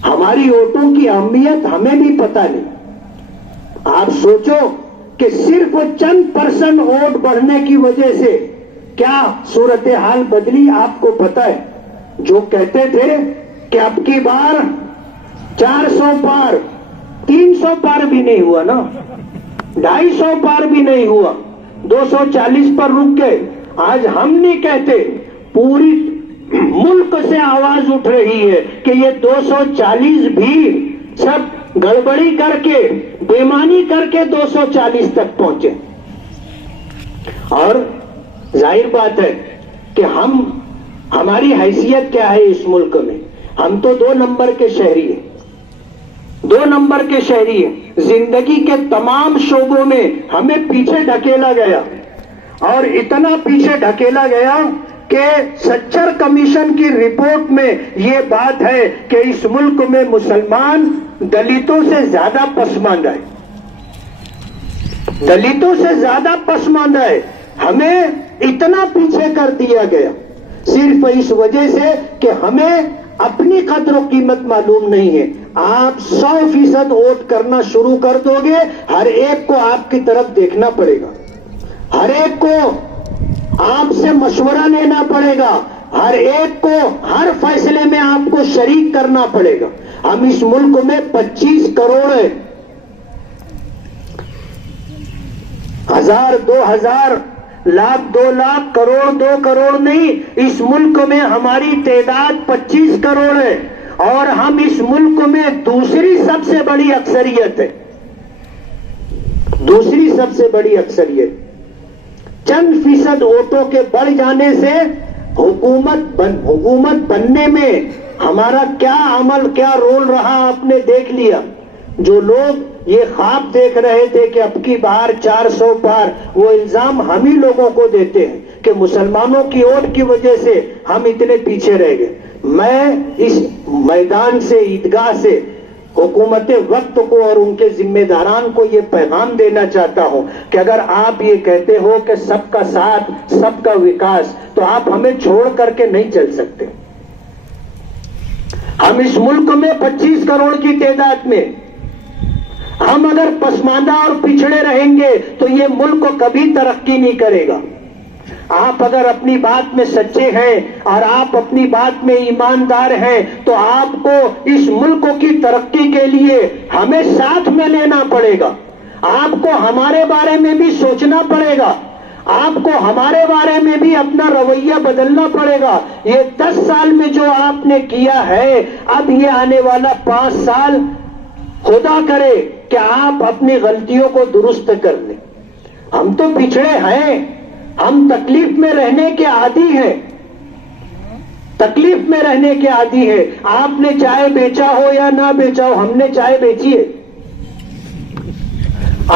ہماری ووٹوں کی اہمیت ہمیں بھی پتہ نہیں۔ آپ سوچو کہ صرف چند % ووٹ بڑھنے کی وجہ سے کیا صورتحال بدلی آپ کو پتہ ہے؟ جو کہتے تھے کہ اب کی بار 400 پار، 300 پار بھی نہیں ہوا نا، 250 پار بھی نہیں ہوا، 240 پر رک گئے۔ آج ہم نہیں کہتے، پوری ملک سے آواز اٹھ رہی ہے کہ یہ 240 بھی سب گڑبڑی کر کے، بےمانی کر کے 240 تک پہنچے۔ اور ظاہر بات ہے کہ ہماری حیثیت کیا ہے اس ملک میں؟ ہم تو 2 نمبر کے شہری ہیں، 2 نمبر کے شہری ہیں۔ زندگی کے تمام شعبوں میں ہمیں پیچھے ڈھکیلا گیا، اور اتنا پیچھے ڈھکیلا گیا کہ سچر کمیشن کی رپورٹ میں یہ بات ہے کہ اس ملک میں مسلمان دلتوں سے زیادہ پسماندہ ہے، دلتوں سے زیادہ پسماندہ ہے۔ ہمیں اتنا پیچھے کر دیا گیا صرف اس وجہ سے کہ ہمیں اپنی قدر و قیمت معلوم نہیں ہے۔ آپ 100% ووٹ کرنا شروع کر دو گے، ہر ایک کو آپ کی طرف دیکھنا پڑے گا، ہر ایک کو آپ سے مشورہ لینا پڑے گا، ہر ایک کو ہر فیصلے میں آپ کو شریک کرنا پڑے گا. ہم اس ملک میں 25 کروڑ ہیں. 1000 2000 لاکھ 2 لاکھ کروڑ 2 کروڑ نہیں. اس ملک میں ہماری تعداد 25 کروڑ ہے اور ہم اس ملک میں دوسری سب سے بڑی اکثریت ہے. دوسری سب سے بڑی اکثریت. چند فیصد ووٹوں کے بڑھ جانے سے حکومت بننے میں ہمارا کیا عمل کیا رول رہا آپ نے دیکھ لیا. جو لوگ یہ خواب دیکھ رہے تھے کہ اب کی بار 400 پار, وہ الزام ہم ہی لوگوں کو دیتے ہیں کہ مسلمانوں کی ووٹ کی وجہ سے ہم اتنے پیچھے رہ گئے. میں اس میدان سے, عیدگاہ سے حکومت وقت کو اور ان کے ذمہ داران کو یہ پیغام دینا چاہتا ہوں کہ اگر آپ یہ کہتے ہو کہ سب کا ساتھ سب کا وکاس, تو آپ ہمیں چھوڑ کر کے نہیں چل سکتے. ہم اس ملک میں 25 کروڑ کی تعداد میں, ہم اگر پسماندہ اور پچھڑے رہیں گے تو یہ ملک کبھی ترقی نہیں کرے گا. آپ اگر اپنی بات میں سچے ہیں اور آپ اپنی بات میں ایماندار ہیں تو آپ کو اس ملک کی ترقی کے لیے ہمیں ساتھ میں لینا پڑے گا. آپ کو ہمارے بارے میں بھی سوچنا پڑے گا. آپ کو ہمارے بارے میں بھی اپنا رویہ بدلنا پڑے گا. یہ 10 سال میں جو آپ نے کیا ہے, اب یہ آنے والا 5 سال خدا کرے کہ آپ اپنی غلطیوں کو درست کر لیں. ہم تو پچھڑے ہیں, ہم تکلیف میں رہنے کے عادی ہیں, تکلیف میں رہنے کے عادی ہیں. آپ نے چائے بیچا ہو یا نہ بیچا ہو, ہم نے چائے بیچی ہے.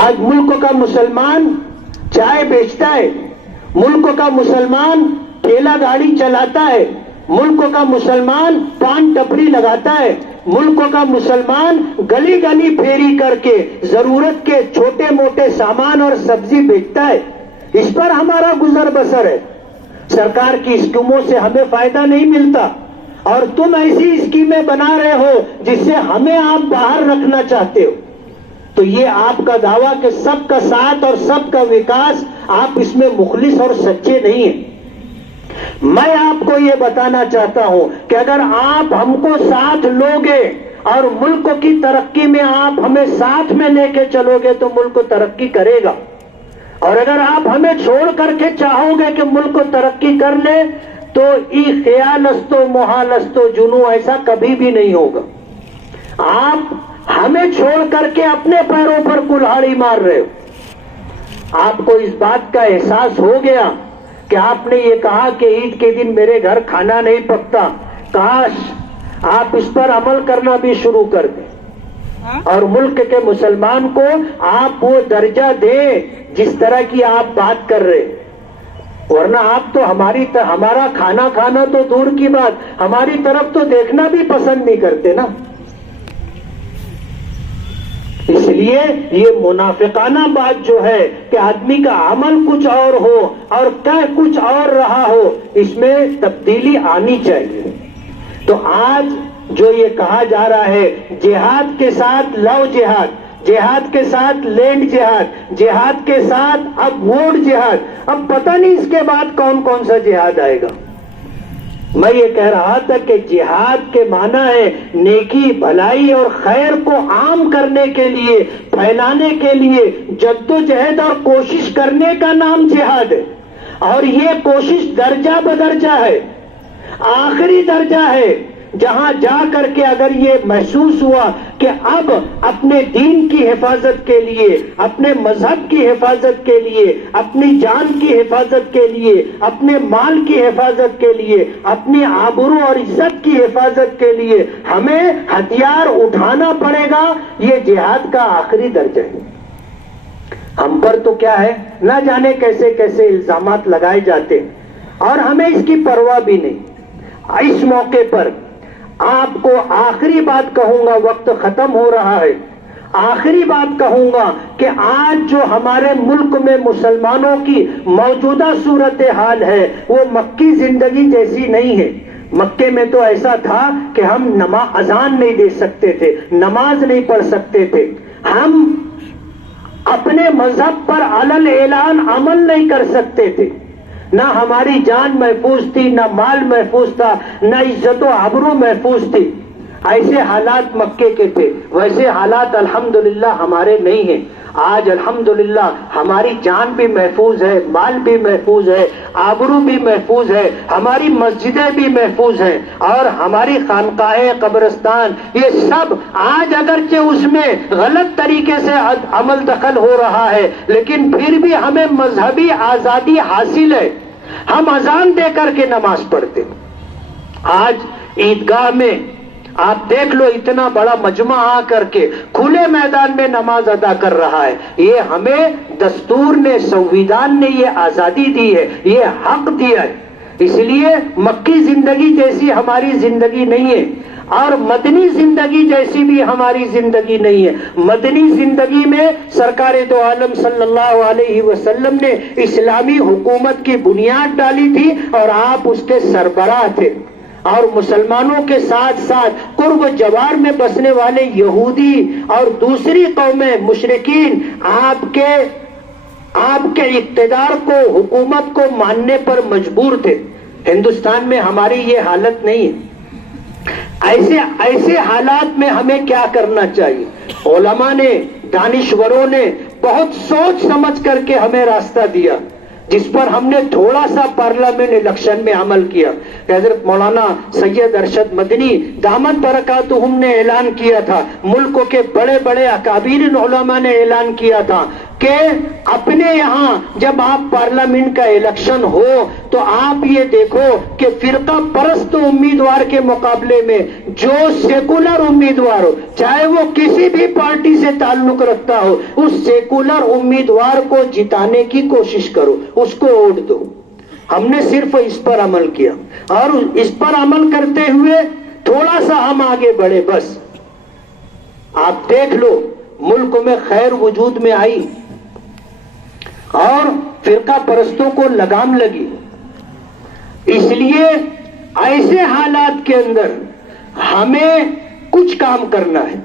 آج ملک کا مسلمان چائے بیچتا ہے, ملک کا مسلمان ٹھیلا گاڑی چلاتا ہے, ملک کا مسلمان پان ٹپری لگاتا ہے, ملک کا مسلمان گلی گلی پھیری کر کے ضرورت کے چھوٹے موٹے سامان اور سبزی بیچتا ہے. اس پر ہمارا گزر بسر ہے. سرکار کی اسکیموں سے ہمیں فائدہ نہیں ملتا اور تم ایسی اسکیمیں بنا رہے ہو جس سے ہمیں آپ باہر رکھنا چاہتے ہو. تو یہ آپ کا دعویٰ کہ سب کا ساتھ اور سب کا وکاس, آپ اس میں مخلص اور سچے نہیں ہیں. میں آپ کو یہ بتانا چاہتا ہوں کہ اگر آپ ہم کو ساتھ لوگے اور ملک کی ترقی میں آپ ہمیں ساتھ میں لے کے چلو گے تو ملک ترقی کرے گا. اور اگر آپ ہمیں چھوڑ کر کے چاہو گے کہ ملک کو ترقی کر لے تو ای خیال استو محال استو جنو, ایسا کبھی بھی نہیں ہوگا. آپ ہمیں چھوڑ کر کے اپنے پیروں پر کلہاڑی مار رہے ہو. آپ کو اس بات کا احساس ہو گیا کہ آپ نے یہ کہا کہ عید کے دن میرے گھر کھانا نہیں پکتا. کاش آپ اس پر عمل کرنا بھی شروع کر دیں اور ملک کے مسلمان کو آپ وہ درجہ دیں جس طرح کی آپ بات کر رہے. ورنہ آپ تو ہمارا کھانا کھانا تو دور کی بات, ہماری طرف تو دیکھنا بھی پسند نہیں کرتے نا. اس لیے یہ منافقانہ بات جو ہے کہ آدمی کا عمل کچھ اور ہو اور کہہ کچھ اور رہا ہو, اس میں تبدیلی آنی چاہیے. تو آج جو یہ کہا جا رہا ہے جہاد کے ساتھ لو جہاد, جہاد کے ساتھ لینڈ جہاد, جہاد کے ساتھ اب ووٹ جہاد, اب پتہ نہیں اس کے بعد کون کون سا جہاد آئے گا. میں یہ کہہ رہا تھا کہ جہاد کے معنی ہے نیکی بھلائی اور خیر کو عام کرنے کے لیے, پھیلانے کے لیے جدوجہد اور کوشش کرنے کا نام جہاد ہے. اور یہ کوشش درجہ بدرجہ ہے, آخری درجہ ہے جہاں جا کر کے اگر یہ محسوس ہوا کہ اب اپنے دین کی حفاظت کے لیے, اپنے مذہب کی حفاظت کے لیے, اپنی جان کی حفاظت کے لیے, اپنے مال کی حفاظت کے لیے, اپنی آبرو اور عزت کی حفاظت کے لیے ہمیں ہتھیار اٹھانا پڑے گا, یہ جہاد کا آخری درجہ ہے. ہم پر تو کیا ہے, نہ جانے کیسے کیسے الزامات لگائے جاتے اور ہمیں اس کی پرواہ بھی نہیں. اس موقع پر آپ کو آخری بات کہوں گا, وقت ختم ہو رہا ہے, آخری بات کہوں گا کہ آج جو ہمارے ملک میں مسلمانوں کی موجودہ صورتحال ہے وہ مکی زندگی جیسی نہیں ہے. مکے میں تو ایسا تھا کہ ہم اذان نہیں دے سکتے تھے, نماز نہیں پڑھ سکتے تھے, ہم اپنے مذہب پر علل اعلان عمل نہیں کر سکتے تھے. نہ ہماری جان محفوظ تھی، نہ مال محفوظ تھا، نہ عزت و آبرو محفوظ تھی. ایسے حالات مکے کے تھے. ویسے حالات الحمدللہ ہمارے نہیں ہیں. آج الحمدللہ ہماری جان بھی محفوظ ہے، مال بھی محفوظ ہے، آبرو بھی محفوظ ہے، ہماری مسجدیں بھی محفوظ ہیں، اور ہماری خانقاہیں، قبرستان، یہ سب آج اگرچہ اس میں غلط طریقے سے عمل دخل ہو رہا ہے، لیکن پھر بھی ہمیں مذہبی آزادی حاصل ہے. ہم اذان دے کر کے نماز پڑھتے. آج عیدگاہ میں آپ دیکھ لو، اتنا بڑا مجمع آ کر کے کھلے میدان میں نماز ادا کر رہا ہے. یہ ہمیں دستور نے، سنویدھان نے یہ آزادی دی ہے، یہ حق دیا ہے. اس لیے مکی زندگی جیسی ہماری زندگی نہیں ہے، اور مدنی زندگی جیسی بھی ہماری زندگی نہیں ہے. مدنی زندگی میں سرکار دو عالم صلی اللہ علیہ وسلم نے اسلامی حکومت کی بنیاد ڈالی تھی، اور آپ اس کے سربراہ تھے. اور مسلمانوں کے ساتھ ساتھ قرب و جوار میں بسنے والے یہودی اور دوسری قومیں، مشرکین آپ کے اقتدار کو، حکومت کو ماننے پر مجبور تھے. ہندوستان میں ہماری یہ حالت نہیں ہے. ایسے حالات میں ہمیں کیا کرنا چاہیے؟ علماء نے، دانشوروں نے بہت سوچ سمجھ کر کے ہمیں راستہ دیا، جس پر ہم نے تھوڑا سا پارلیمنٹ الیکشن میں عمل کیا. حضرت مولانا سید ارشد مدنی دامت برکاتہم نے اعلان کیا تھا، ملک کے بڑے بڑے اکابرین علماء نے اعلان کیا تھا کہ اپنے یہاں جب آپ پارلیمنٹ کا الیکشن ہو تو آپ یہ دیکھو کہ فرقہ پرست امیدوار کے مقابلے میں جو سیکولر امیدوار ہو، چاہے وہ کسی بھی پارٹی سے تعلق رکھتا ہو، اس سیکولر امیدوار کو جتانے کی کوشش کرو، اس کو ووٹ دو. ہم نے صرف اس پر عمل کیا، اور اس پر عمل کرتے ہوئے تھوڑا سا ہم آگے بڑھے. بس آپ دیکھ لو ملک میں خیر وجود میں آئی اور فرقہ پرستوں کو لگام لگی. اس لیے ایسے حالات کے اندر ہمیں کچھ کام کرنا ہے.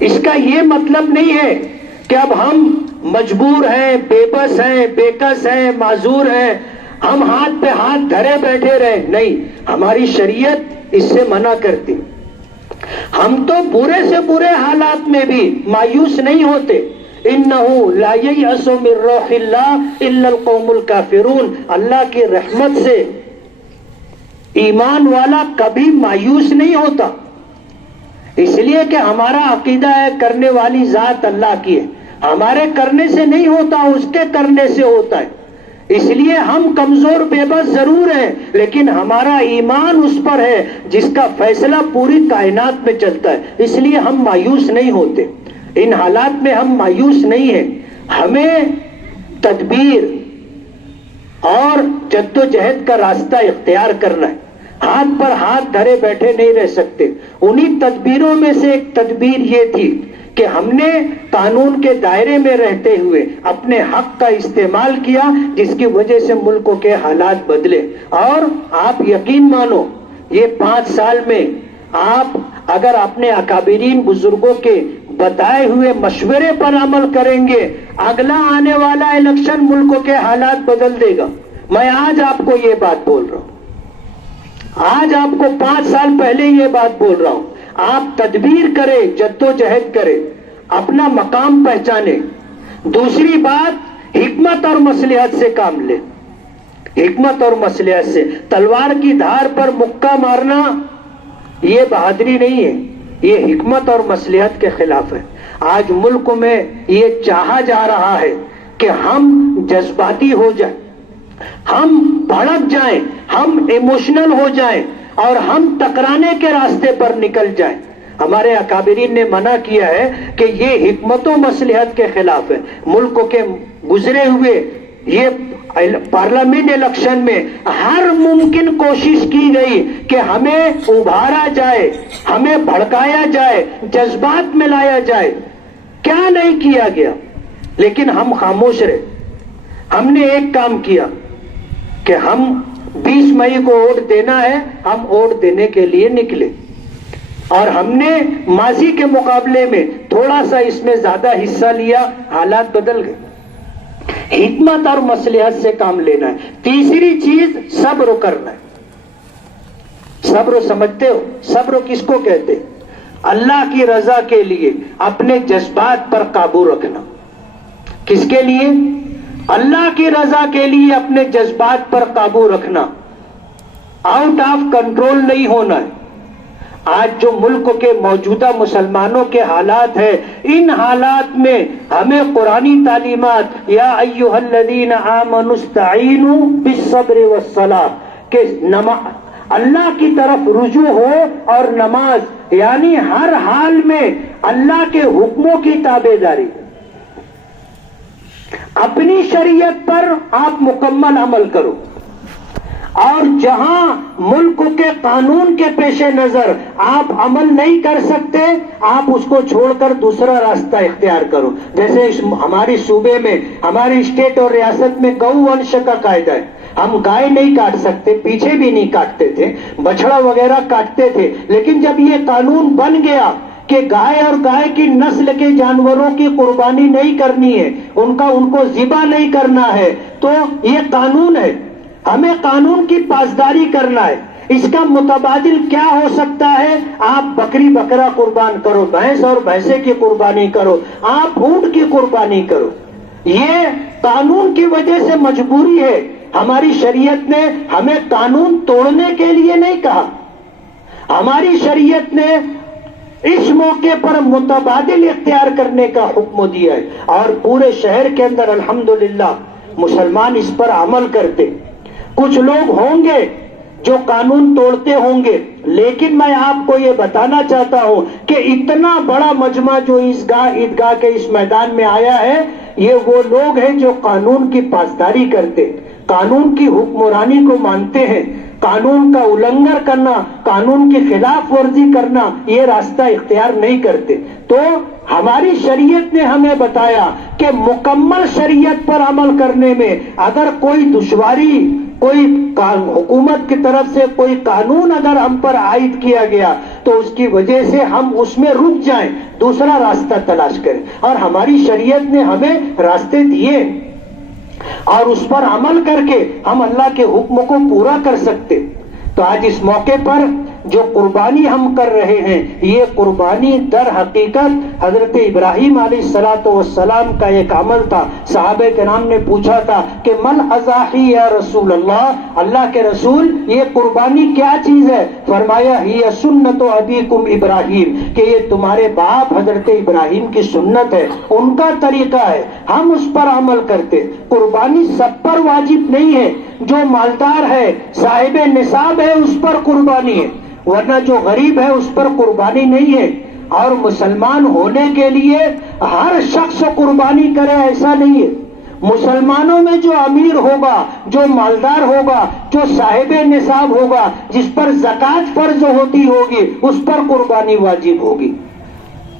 اس کا یہ مطلب نہیں ہے کہ اب ہم مجبور ہیں، بے بس ہیں، بے کس ہیں، معذور ہیں، ہم ہاتھ پہ ہاتھ دھرے بیٹھے رہیں. نہیں، ہماری شریعت اس سے منع کرتی. ہم تو برے سے برے حالات میں بھی مایوس نہیں ہوتے. انہو لا ییأس من روح اللہ الا القوم الکافرون. اللہ کی رحمت سے ایمان والا کبھی مایوس نہیں ہوتا، اس لیے کہ ہمارا عقیدہ ہے کرنے والی ذات اللہ کی ہے. ہمارے کرنے سے نہیں ہوتا، اس کے کرنے سے ہوتا ہے. اس لیے ہم کمزور بے بس ضرور ہیں، لیکن ہمارا ایمان اس پر ہے جس کا فیصلہ پوری کائنات میں چلتا ہے. اس لیے ہم مایوس نہیں ہوتے. ان حالات میں ہم مایوس نہیں ہیں. ہمیں تدبیر اور جد و جہد کا راستہ اختیار کرنا ہے. ہاتھ پر ہاتھ دھرے بیٹھے نہیں رہ سکتے. انہی تدبیروں میں سے ایک تدبیر یہ تھی کہ ہم نے قانون کے دائرے میں رہتے ہوئے اپنے حق کا استعمال کیا، جس کی وجہ سے ملکوں کے حالات بدلے. اور آپ یقین مانو، یہ 5 سال میں آپ اگر اپنے اکابرین بزرگوں کے بتائے ہوئے مشورے پر عمل کریں گے، اگلا آنے والا الیکشن ملکوں کے حالات بدل دے گا. میں آج آپ کو یہ بات بول رہا ہوں، آج آپ کو 5 سال پہلے یہ بات بول رہا ہوں. آپ تدبیر کریں، جد و جہد کریں، اپنا مقام پہچانیں. دوسری بات، حکمت اور مصلحت سے کام لیں. حکمت اور مصلحت سے. تلوار کی دھار پر مکہ مارنا یہ بہادری نہیں ہے، یہ حکمت اور مصلحت کے خلاف ہے. آج ملک میں یہ چاہا جا رہا ہے کہ ہم جذباتی ہو جائیں، ہم بھڑک جائیں، ہم ایموشنل ہو جائیں، اور ہم ٹکرانے کے راستے پر نکل جائیں. ہمارے اکابرین نے منع کیا ہے کہ یہ حکمت و مصلحت کے خلاف ہے. ملک کے گزرے ہوئے یہ پارلیمنٹ الیکشن میں ہر ممکن کوشش کی گئی کہ ہمیں ابھارا جائے، ہمیں بھڑکایا جائے، جذبات میں لایا جائے. کیا نہیں کیا گیا، لیکن ہم خاموش رہے. ہم نے ایک کام کیا کہ ہم 20 مئی کو ووٹ دینا ہے، ہم ووٹ دینے کے لیے نکلے، اور ہم نے ماضی کے مقابلے میں تھوڑا سا اس میں زیادہ حصہ لیا. حالات بدل گئے. حکمت اور مصلحت سے کام لینا ہے. تیسری چیز صبر کرنا ہے. صبر سمجھتے ہو؟ صبر کس کو کہتے؟ اللہ کی رضا کے لیے اپنے جذبات پر قابو رکھنا. کس کے لیے؟ اللہ کی رضا کے لیے اپنے جذبات پر قابو رکھنا. آؤٹ آف کنٹرول نہیں ہونا ہے. آج جو ملک کے موجودہ مسلمانوں کے حالات ہیں، ان حالات میں ہمیں قرآنی تعلیمات یا ایھا الذین آمنوا استعینوا بالصبر والصلاۃ کہ اللہ کی طرف رجوع ہو اور نماز، یعنی ہر حال میں اللہ کے حکموں کی تابع داری. اپنی شریعت پر آپ مکمل عمل کرو، اور جہاں ملک کے قانون کے پیش نظر آپ عمل نہیں کر سکتے، آپ اس کو چھوڑ کر دوسرا راستہ اختیار کرو. جیسے ہماری صوبے میں، ہماری اسٹیٹ اور ریاست میں گو ونش کا قاعدہ ہے. ہم گائے نہیں کاٹ سکتے، پیچھے بھی نہیں کاٹتے تھے، بچڑا وغیرہ کاٹتے تھے. لیکن جب یہ قانون بن گیا کہ گائے اور گائے کی نسل کے جانوروں کی قربانی نہیں کرنی ہے، ان کو ذبح نہیں کرنا ہے، تو یہ قانون ہے. ہمیں قانون کی پاسداری کرنا ہے. اس کا متبادل کیا ہو سکتا ہے؟ آپ بکری بکرا قربان کرو، بھینس اور بھینسے کی قربانی کرو، آپ اونٹ کی قربانی کرو. یہ قانون کی وجہ سے مجبوری ہے. ہماری شریعت نے ہمیں قانون توڑنے کے لیے نہیں کہا. ہماری شریعت نے اس موقع پر متبادل اختیار کرنے کا حکم دیا ہے، اور پورے شہر کے اندر الحمدللہ مسلمان اس پر عمل کرتے. کچھ لوگ ہوں گے جو قانون توڑتے ہوں گے، لیکن میں آپ کو یہ بتانا چاہتا ہوں کہ اتنا بڑا مجمع جو اس عیدگاہ کے اس میدان میں آیا ہے، یہ وہ لوگ ہیں جو قانون کی پاسداری کرتے، قانون کی حکمرانی کو مانتے ہیں. قانون کا النگھن کرنا، قانون کی خلاف ورزی کرنا، یہ راستہ اختیار نہیں کرتے. تو ہماری شریعت نے ہمیں بتایا کہ مکمل شریعت پر عمل کرنے میں اگر کوئی دشواری، کوئی حکومت کی طرف سے کوئی قانون اگر ہم پر عائد کیا گیا تو اس کی وجہ سے ہم اس میں رک جائیں، دوسرا راستہ تلاش کریں. اور ہماری شریعت نے ہمیں راستے دیے، اور اس پر عمل کر کے ہم اللہ کے حکم کو پورا کر سکتے. تو آج اس موقع پر جو قربانی ہم کر رہے ہیں، یہ قربانی در حقیقت حضرت ابراہیم علیہ السلام کا ایک عمل تھا. صحابہ کرام نے پوچھا تھا کہ من اضاحی یا رسول اللہ، اللہ کے رسول یہ قربانی کیا چیز ہے؟ فرمایا ہی سنت ابیکم ابراہیم، کہ یہ تمہارے باپ حضرت ابراہیم کی سنت ہے، ان کا طریقہ ہے، ہم اس پر عمل کرتے. قربانی سب پر واجب نہیں ہے. جو مالدار ہے، صاحب نصاب ہے، اس پر قربانی ہے، ورنہ جو غریب ہے اس پر قربانی نہیں ہے. اور مسلمان ہونے کے لیے ہر شخص قربانی کرے ایسا نہیں ہے. مسلمانوں میں جو امیر ہوگا، جو مالدار ہوگا، جو صاحب نصاب ہوگا، جس پر زکوٰۃ فرض ہوتی ہوگی، اس پر قربانی واجب ہوگی.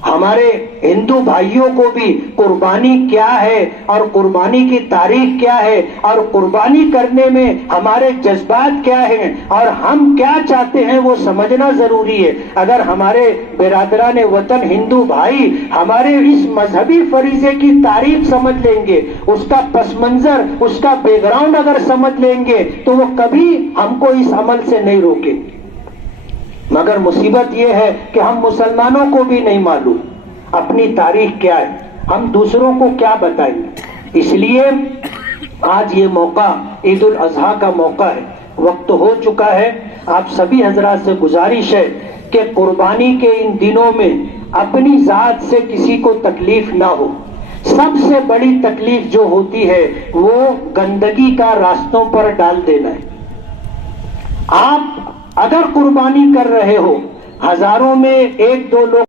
ہمارے ہندو بھائیوں کو بھی قربانی کیا ہے اور قربانی کی تاریخ کیا ہے اور قربانی کرنے میں ہمارے جذبات کیا ہیں اور ہم کیا چاہتے ہیں وہ سمجھنا ضروری ہے. اگر ہمارے برادران وطن ہندو بھائی ہمارے اس مذہبی فریضے کی تاریخ سمجھ لیں گے، اس کا پس منظر، اس کا بیک گراؤنڈ اگر سمجھ لیں گے تو وہ کبھی ہم کو اس عمل سے نہیں روکیں گے. مگر مصیبت یہ ہے کہ ہم مسلمانوں کو بھی نہیں معلوم اپنی تاریخ کیا ہے، ہم دوسروں کو کیا بتائیں. اس لیے آج یہ موقع عید الاضحیٰ کا موقع ہے، وقت ہو چکا ہے. آپ سبھی حضرات سے گزارش ہے کہ قربانی کے ان دنوں میں اپنی ذات سے کسی کو تکلیف نہ ہو. سب سے بڑی تکلیف جو ہوتی ہے وہ گندگی کا راستوں پر ڈال دینا ہے. آپ اگر قربانی کر رہے ہو، ہزاروں میں ایک دو لوگ